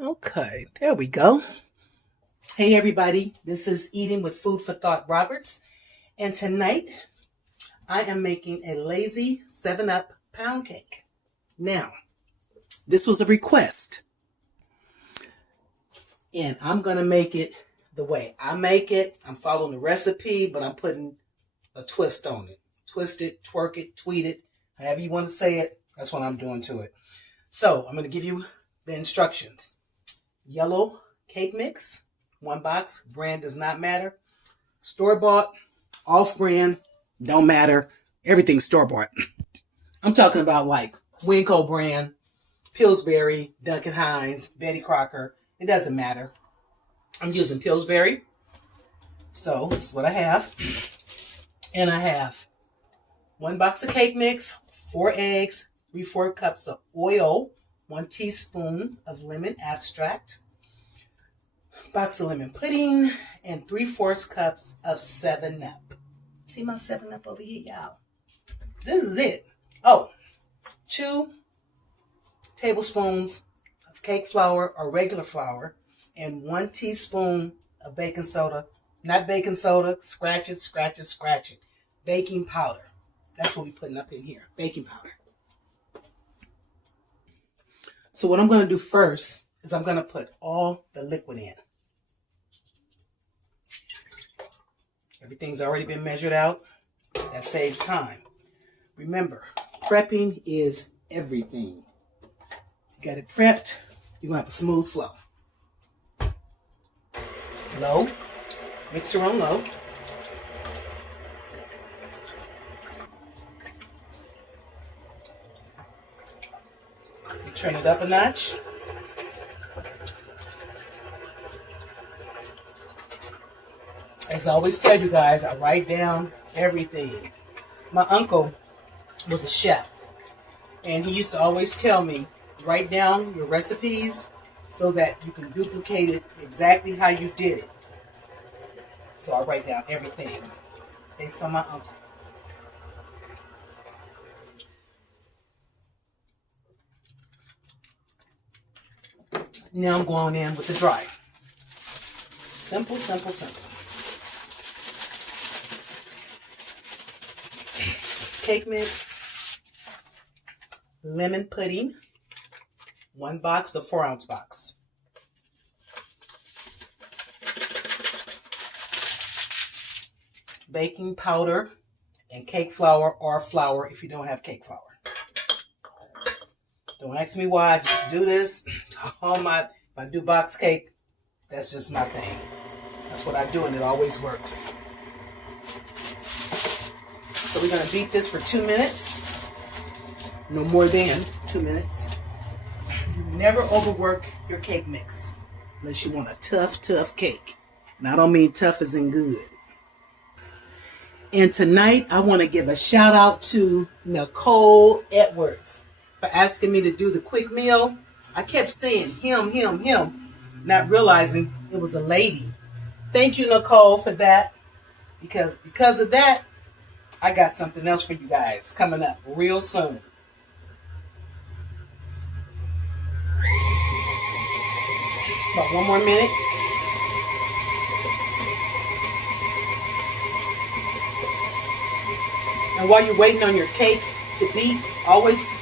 Okay, there we go. Hey everybody, this is Eating with Food for Thought Roberts, and tonight I am making a lazy 7-Up pound cake. Now, this was a request, and I'm going to make it the way I make it. I'm following the recipe, but I'm putting a twist on it. Twist it, twerk it, tweet it, however you want to say it. That's what I'm doing to it. So, I'm going to give you the instructions. Yellow cake mix, 1 box. Brand does not matter. Store-bought, off-brand, don't matter. Everything's store-bought. I'm talking about like Winco brand, Pillsbury, Duncan Hines, Betty Crocker. It doesn't matter. I'm using Pillsbury. So this is what I have. And I have 1 box of cake mix, 4 eggs, 3/4 cups of oil, 1 teaspoon of lemon extract, box of lemon pudding, and 3/4 cups of 7-Up. See my 7-Up over here, y'all? This is it. Oh, 2 tablespoons of cake flour or regular flour, and 1 teaspoon of baking soda. Not baking soda, scratch it, scratch it, scratch it. Baking powder. That's what we're putting up in here, baking powder. So what I'm going to do first is I'm going to put all the liquid in. Everything's already been measured out. That saves time. Remember, prepping is everything. You got it prepped, you're going to have a smooth flow. Low, mixer on low. Turn it up a notch. As I always tell you guys, I write down everything. My uncle was a chef, and he used to always tell me, write down your recipes so that you can duplicate it exactly how you did it. So I write down everything based on my uncle. Now I'm going in with the dry. Simple, simple, simple. Cake mix, lemon pudding, 1 box, the 4-ounce box. Baking powder and cake flour or flour if you don't have cake flour. Don't ask me why, I just do this. If I do box cake, that's just my thing. That's what I do, and it always works. So we're going to beat this for 2 minutes. No more than 2 minutes. You never overwork your cake mix unless you want a tough, tough cake. And I don't mean tough as in good. And tonight, I want to give a shout out to Nicole Edwards for asking me to do the quick meal. I kept saying him, not realizing it was a lady. Thank you, Nicole, for that. Because of that, I got something else for you guys coming up real soon. About 1 more minute. And while you're waiting on your cake to beat, always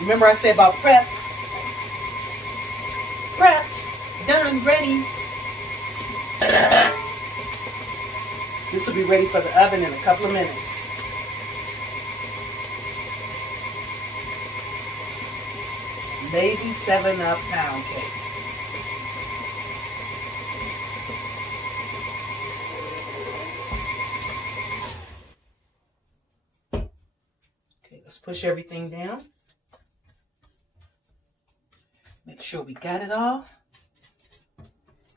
remember I said about prep. Prepped, done, ready. This will be ready for the oven in a couple of minutes. Lazy 7-Up pound cake. Okay, let's push everything down. Make sure we got it all.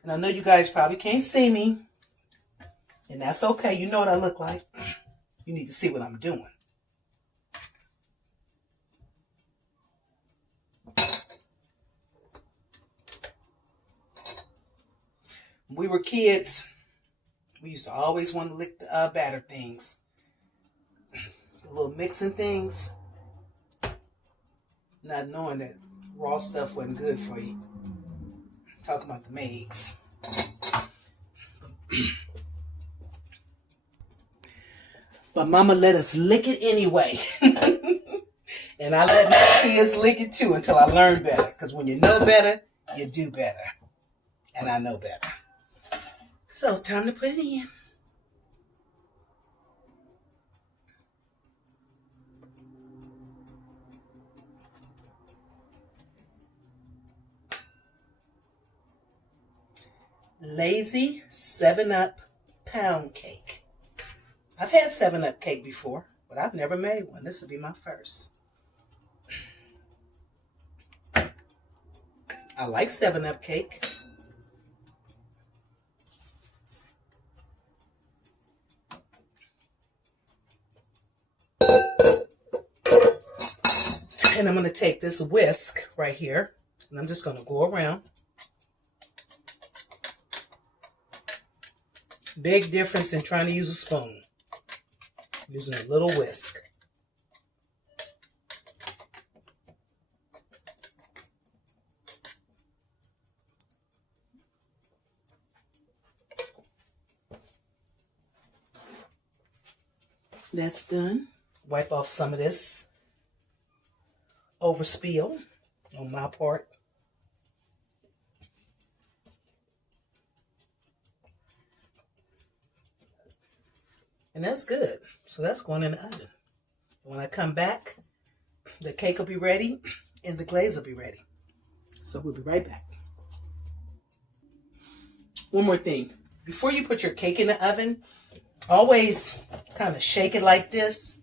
And I know you guys probably can't see me. And that's okay. You know what I look like. You need to see what I'm doing. When we were kids, we used to always want to lick the batter things. The little mixing things. Not knowing that raw stuff wasn't good for you. Talking about the maids. But mama let us lick it anyway. And I let my kids lick it too until I learn better. Because when you know better, you do better. And I know better. So it's time to put it in. Lazy 7-Up pound cake. I've had 7-Up cake before, but I've never made one. This will be my first. I like 7-Up cake. And I'm going to take this whisk right here, and I'm just going to go around. Big difference in trying to use a spoon. Using a little whisk. That's done. Wipe off some of this overspill on my part. And that's good. So that's going in the oven. When I come back, the cake will be ready and the glaze will be ready. So we'll be right back. One more thing. Before you put your cake in the oven, always kind of shake it like this.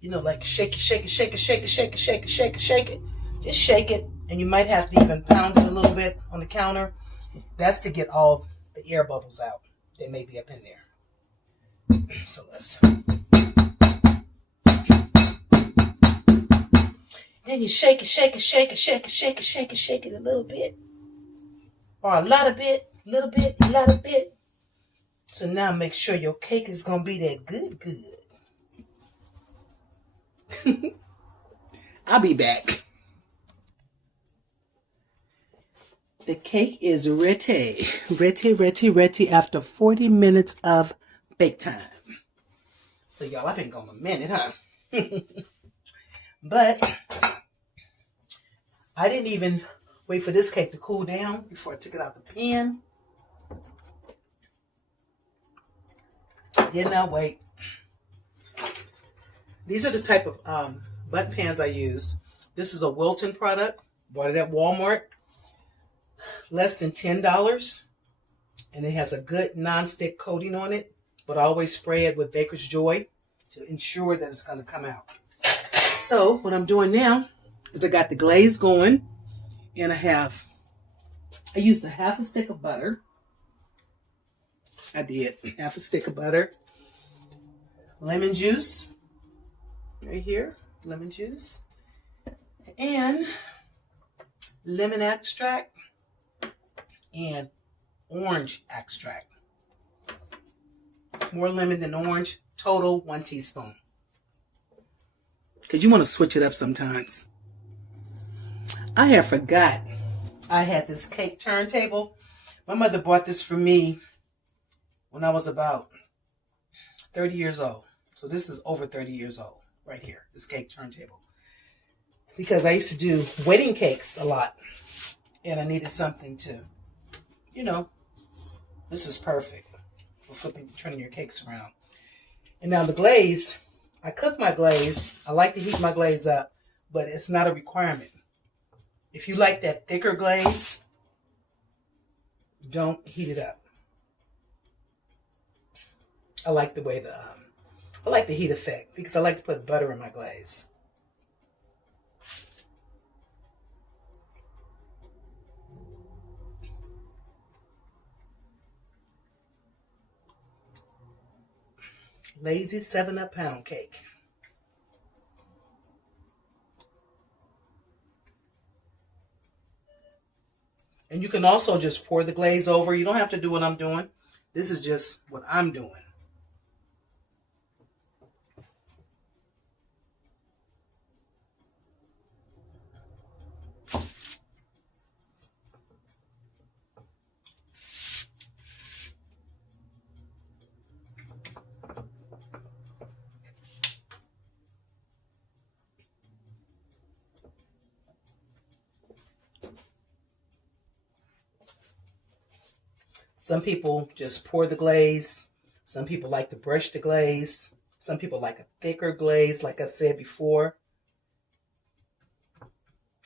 You know, like shake it, shake it, shake it, shake it, shake it, shake it, shake it, shake it. Just shake it. And you might have to even pound it a little bit on the counter. That's to get all the air bubbles out that may be up in there. So let's. Then you shake it, shake it, shake it, shake it, shake it, shake it, shake it a little bit. Or a lot of bit, little bit, a lot of bit. So now make sure your cake is going to be that good. I'll be back. The cake is ready after 40 minutes of bake time. So y'all, I've been going a minute, huh? But I didn't even wait for this cake to cool down before I took it out the pan. Did not wait. These are the type of bundt pans I use. This is a Wilton product. Bought it at Walmart. Less than $10. And it has a good non-stick coating on it. But I always spray it with Baker's Joy to ensure that it's going to come out. So what I'm doing now is I got the glaze going. And I used a half a stick of butter. I did half a stick of butter. Lemon juice. Right here. Lemon juice. And lemon extract. And orange extract. More lemon than orange. Total 1 teaspoon. Because you want to switch it up sometimes. I had forgot I had this cake turntable. My mother bought this for me when I was about 30 years old. So this is over 30 years old right here. This cake turntable. Because I used to do wedding cakes a lot. And I needed something to, you know, this is perfect for turning your cakes around. And now the glaze, I cook my glaze. I like to heat my glaze up, but it's not a requirement. If you like that thicker glaze, don't heat it up. I like the way I like the heat effect because I like to put butter in my glaze. Lazy 7-Up pound cake. And you can also just pour the glaze over. You don't have to do what I'm doing. This is just what I'm doing. Some people just pour the glaze. Some people like to brush the glaze. Some people like a thicker glaze, like I said before.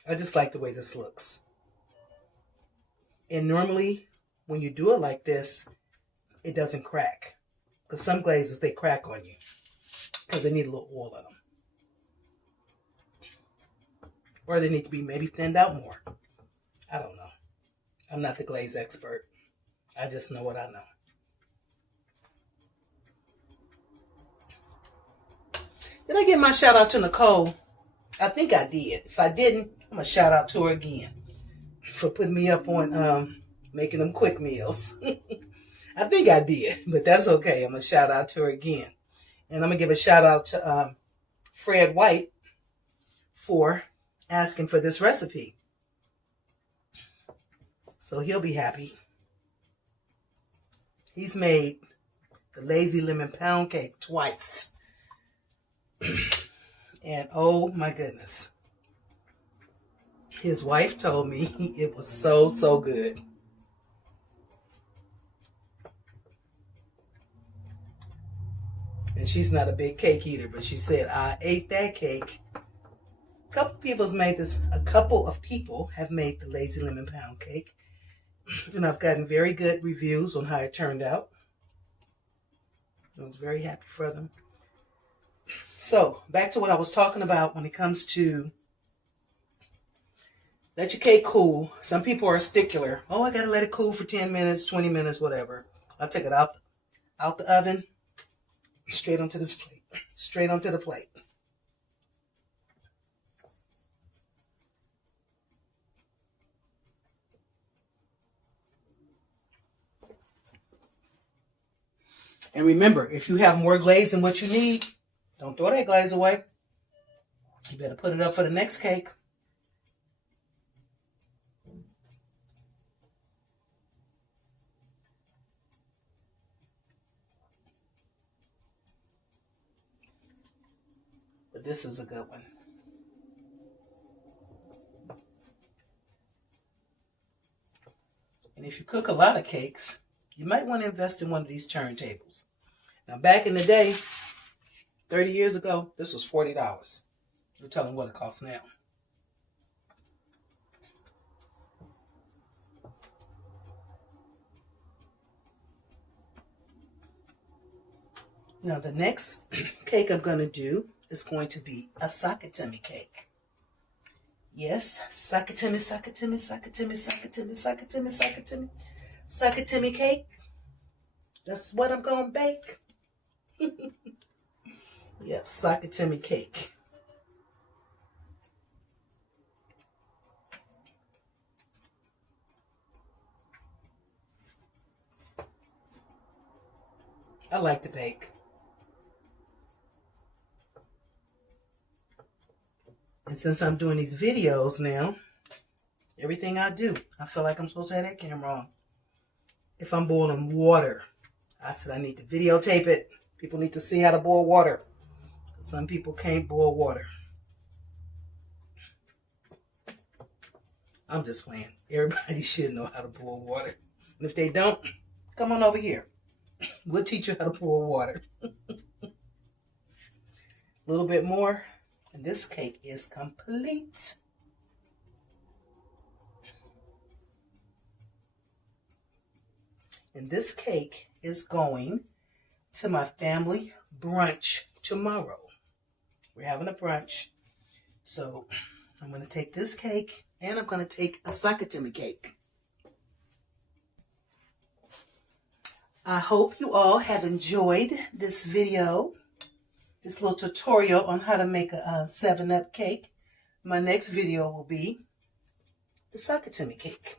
I just like the way this looks. And normally, when you do it like this, it doesn't crack. Because some glazes, they crack on you. Because they need a little oil in them. Or they need to be maybe thinned out more. I don't know. I'm not the glaze expert. I just know what I know. Did I give my shout out to Nicole? I think I did. If I didn't, I'm going to shout out to her again for putting me up on making them quick meals. I think I did, but that's okay. I'm going to shout out to her again. And I'm going to give a shout out to Fred White for asking for this recipe. So he'll be happy. He's made the lazy lemon pound cake twice. And oh my goodness. His wife told me it was so good. And she's not a big cake eater, but she said, I ate that cake. A couple of people have made the lazy lemon pound cake. And I've gotten very good reviews on how it turned out. I was very happy for them. So, back to what I was talking about when it comes to let your cake cool. Some people are stickler. Oh, I got to let it cool for 10 minutes, 20 minutes, whatever. I'll take it out the oven, straight onto this plate. Straight onto the plate. And remember, if you have more glaze than what you need, don't throw that glaze away. You better put it up for the next cake. But this is a good one. And if you cook a lot of cakes, you might want to invest in one of these turntables. Now, back in the day, 30 years ago, this was $40. You're telling what it costs now. Now, the next cake I'm going to do is going to be a sakatimi cake. Yes, sakatimi, sakatimi, sakatimi, sakatimi, sakatimi, sakatimi. Sakatimi cake. That's what I'm going to bake. Yeah, sakatimi cake. I like to bake. And since I'm doing these videos now, everything I do, I feel like I'm supposed to have that camera on. If I'm boiling water, I said I need to videotape it. People need to see how to boil water. Some people can't boil water. I'm just playing. Everybody should know how to boil water. And if they don't, come on over here. We'll teach you how to boil water. A little bit more, and this cake is complete. And this cake is going to my family brunch tomorrow. We're having a brunch. So I'm going to take this cake and I'm going to take a sakatimi cake. I hope you all have enjoyed this video, this little tutorial on how to make a 7-Up cake. My next video will be the sakatimi cake.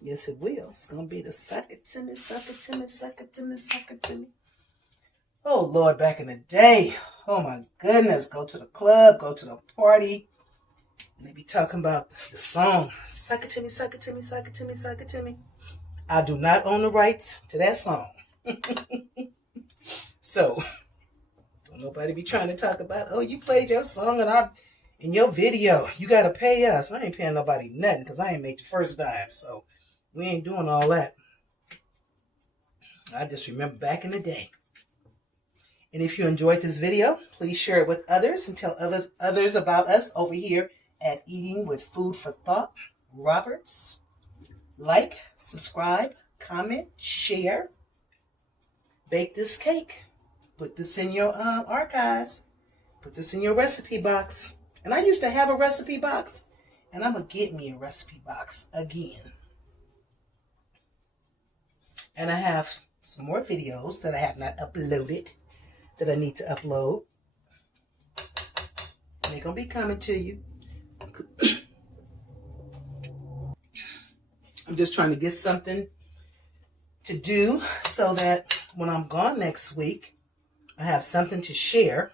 Yes, it will. It's going to be the sakatimi, sakatimi, sakatimi, sakatimi. Oh, Lord, back in the day. Oh, my goodness. Go to the club, go to the party. And they be talking about the song, sakatimi, sakatimi, sakatimi, sakatimi. I do not own the rights to that song. So, don't nobody be trying to talk about, oh, you played your song in your video. You got to pay us. I ain't paying nobody nothing because I ain't made the first dime. So, we ain't doing all that. I just remember back in the day. And if you enjoyed this video, please share it with others and tell others about us over here at Eating with Food for Thought Roberts. Like, subscribe, comment, share. Bake this cake. Put this in your archives. Put this in your recipe box. And I used to have a recipe box. And I'm going to get me a recipe box again. And I have some more videos that I have not uploaded that I need to upload. And they're going to be coming to you. I'm just trying to get something to do so that when I'm gone next week, I have something to share.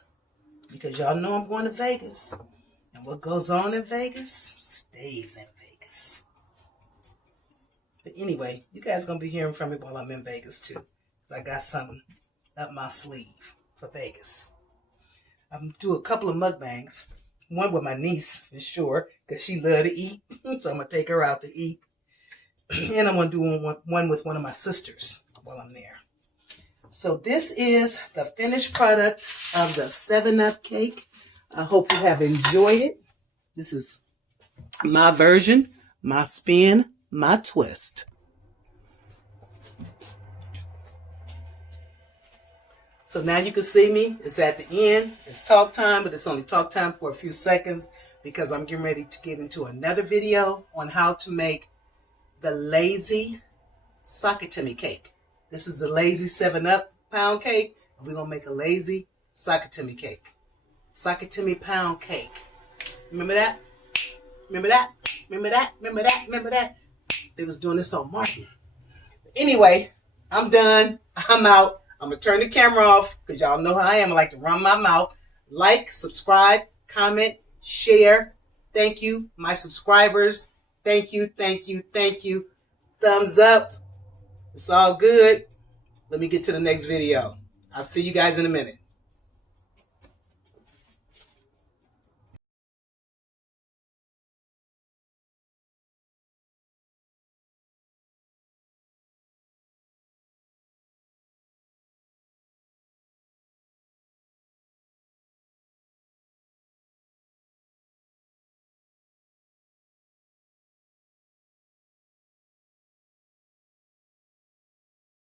Because y'all know I'm going to Vegas. And what goes on in Vegas stays in Vegas. But anyway, you guys are going to be hearing from me while I'm in Vegas too. Because I got something up my sleeve for Vegas. I'm going to do a couple of mukbangs. One with my niece, for sure, because she loves to eat. So I'm going to take her out to eat. And I'm going to do one with one of my sisters while I'm there. So this is the finished product of the 7-Up cake. I hope you have enjoyed it. This is my version, my spin, my twist. So now you can see me. It's at the end. It's talk time, but it's only talk time for a few seconds because I'm getting ready to get into another video on how to make the lazy sockatimi cake. This is the lazy 7-Up pound cake, and we're going to make a lazy sockatimi cake. Sockatimi pound cake. Remember that? Remember that? Remember that? Remember that? Remember that? They was doing this on Martin. Anyway, I'm done. I'm out. I'm going to turn the camera off because y'all know how I am. I like to run my mouth. Like, subscribe, comment, share. Thank you, my subscribers. Thank you, thank you, thank you. Thumbs up. It's all good. Let me get to the next video. I'll see you guys in a minute.